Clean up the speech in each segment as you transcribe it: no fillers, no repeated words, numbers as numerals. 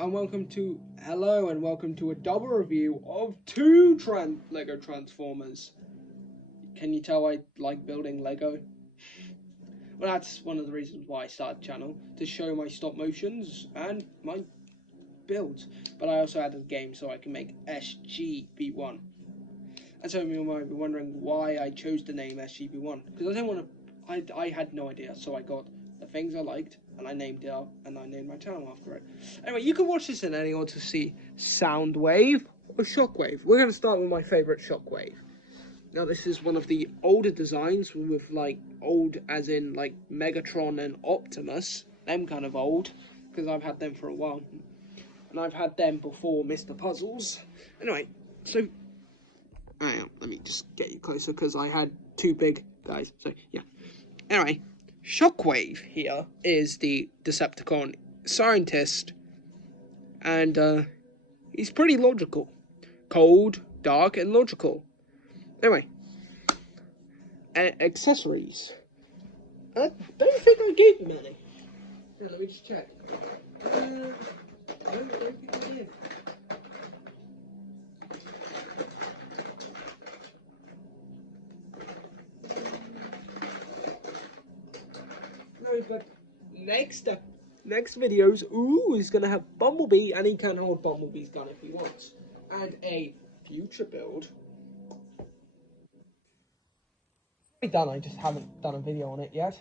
Hello and welcome to a double review of two Lego Transformers. Can you tell I like building Lego? Well, that's one of the reasons why I started the channel, to show my stop motions and my builds. But I also added a game so I can make SGB1. And some of you might be wondering why I chose the name SGB1, because I didn't want to. I had no idea, so I got the things I liked, and I named it up, and I named my channel after it. Anyway, you can watch this in any order to see Soundwave or Shockwave. We're going to start with my favourite Shockwave. Now, this is one of the older designs with, like, old as in, like, Megatron and Optimus. Them kind of old, because I've had them for a while. And I've had them before Mr. Puzzles. Anyway, so hang on, let me just get you closer, because I had two big guys, so yeah. Anyway, Shockwave here is the Decepticon scientist, and he's pretty logical. Cold, dark, and logical. Anyway, accessories. I don't think I gave him any. Yeah, let me just check. I don't think I did. No, but next videos, he's gonna have Bumblebee, and he can hold Bumblebee's gun if he wants, and a future build. I just haven't done a video on it yet.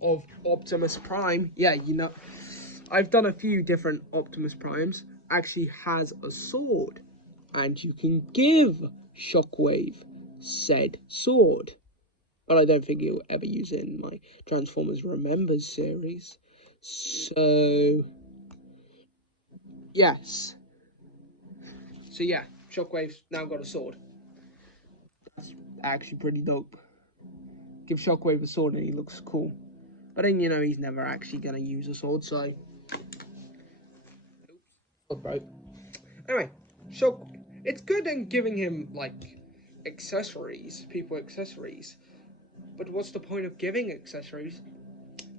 Of Optimus Prime, yeah, you know, I've done a few different Optimus Primes. Actually, has a sword, and you can give Shockwave said sword. But I don't think he'll ever use it in my Transformers Remembers series. So, yes. So yeah, Shockwave's now got a sword. That's actually pretty dope. Give Shockwave a sword and he looks cool. But then, you know, he's never actually going to use a sword, so... Oh, bro. Anyway, it's good in giving him, like, accessories, people accessories. But what's the point of giving accessories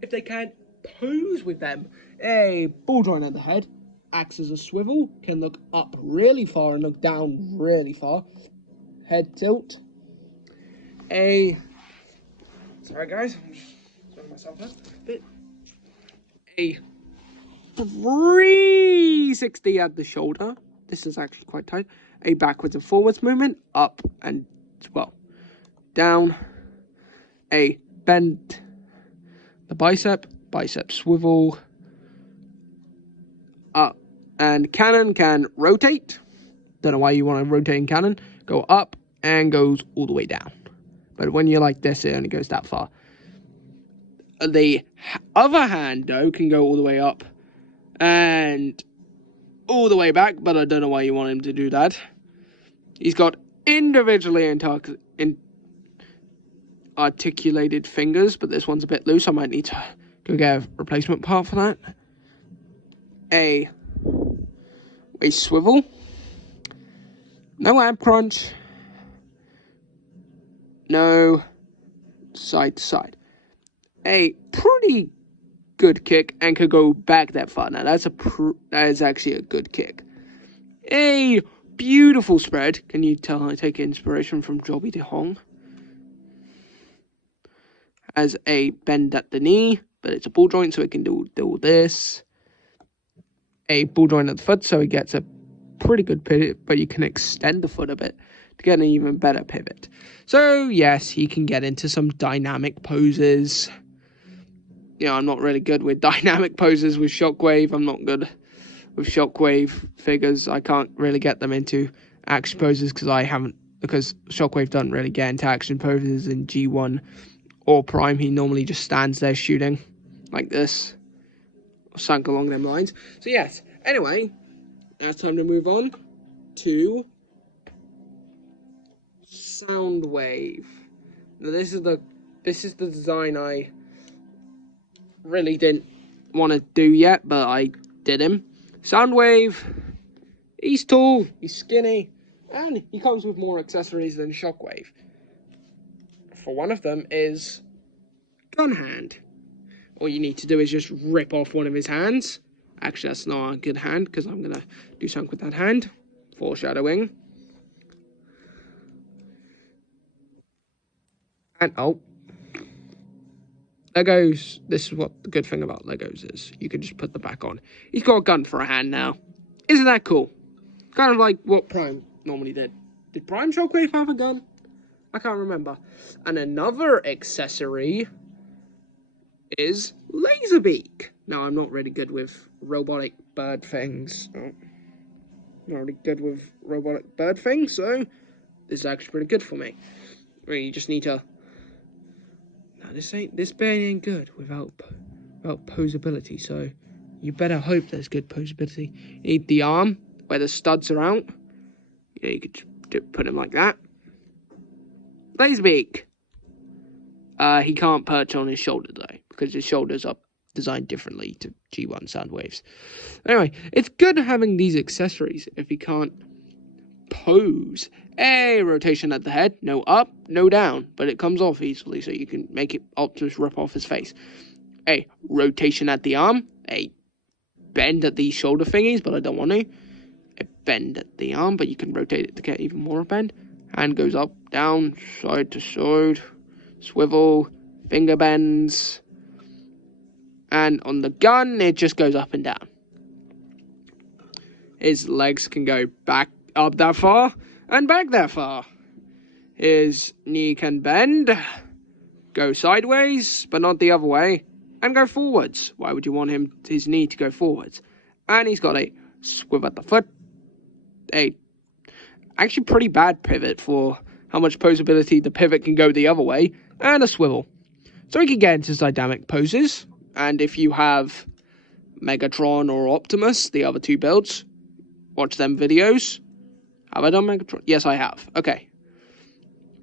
if they can't pose with them? A ball joint at the head acts as a swivel, can look up really far and look down really far. Head tilt. Sorry guys, I'm just throwing myself out a bit. A 360 at the shoulder. This is actually quite tight. A backwards and forwards movement, up and, well, down. A bend the bicep swivel up, and cannon can rotate. Don't know why you want to rotate in cannon. Go up and goes all the way down. But when you're like this, it only goes that far. The other hand, though, can go all the way up and all the way back, but I don't know why you want him to do that. He's got individually articulated fingers, but this one's a bit loose. I might need to go get a replacement part for that. A swivel. No ab crunch. No side to side. A pretty good kick and could go back that far. Now that is actually a good kick. A beautiful spread. Can you tell I take inspiration from Jobby de Hong? As a bend at the knee, but it's a ball joint, so it can do this. A ball joint at the foot, so it gets a pretty good pivot, but you can extend the foot a bit to get an even better pivot. So yes, he can get into some dynamic poses. You know, I'm not really good with dynamic poses with Shockwave. I'm not good with Shockwave figures. I can't really get them into action poses because Shockwave doesn't really get into action poses in G1 or Prime. He normally just stands there shooting like this, or something along them lines. So yes, anyway, now it's time to move on to Soundwave. Now this is the design I really didn't want to do yet, but I did him. Soundwave, he's tall, he's skinny, and he comes with more accessories than Shockwave. For one of them is gun hand. All you need to do is just rip off one of his hands, Actually, that's not a good hand, because I'm going to do something with that hand. Foreshadowing. And, oh. Legos, this is what the good thing about Legos is. You can just put the back on. He's got a gun for a hand now. Isn't that cool? Kind of like what Prime normally did. Did Prime Shockwave have a gun? I can't remember. And another accessory is Laserbeak. Now, I'm not really good with robotic bird things. Oh, not really good with robotic bird things, so this is actually pretty good for me. You just need to... Now, this bed ain't good without posability, so you better hope there's good posability. You need the arm where the studs are out. Yeah, you could put him like that. Laserbeak. He can't perch on his shoulder though, because his shoulders are designed differently to G1 sound waves. Anyway, it's good having these accessories if he can't pose. A rotation at the head, no up, no down, but it comes off easily, so you can make it Optimus rip off his face. A rotation at the arm, a bend at these shoulder thingies, but I don't want to. A bend at the arm, but you can rotate it to get even more of a bend. Hand goes up, down, side to side, swivel, finger bends, and on the gun, it just goes up and down. His legs can go back up that far and back that far. His knee can bend, go sideways, but not the other way, and go forwards. Why would you want his knee to go forwards? And he's got a swivel at the foot, a actually pretty bad pivot for how much posability the pivot can go the other way, and a swivel. So he can get into dynamic poses, and if you have Megatron or Optimus, the other two builds, watch them videos. Have I done Megatron? Yes, I have. Okay.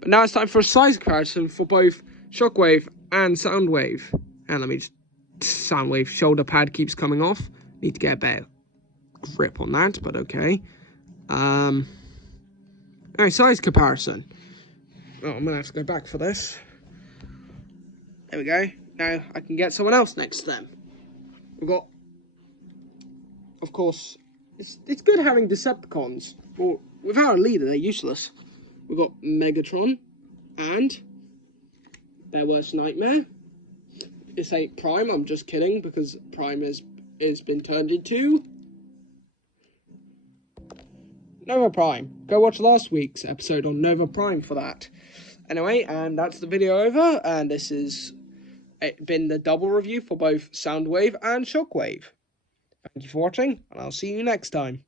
But now it's time for a size comparison for both Shockwave and Soundwave. And let me just... Soundwave shoulder pad keeps coming off. Need to get a better grip on that, but okay. Alright, size comparison. Oh, I'm going to have to go back for this. There we go. Now I can get someone else next to them. We've got... Of course... It's good having Decepticons, but without a leader, they're useless. We've got Megatron and their worst nightmare. This ain't Prime, I'm just kidding, because Prime has been turned into Nova Prime. Go watch last week's episode on Nova Prime for that. Anyway, and that's the video over, and this has been the double review for both Soundwave and Shockwave. Thank you for watching, and I'll see you next time.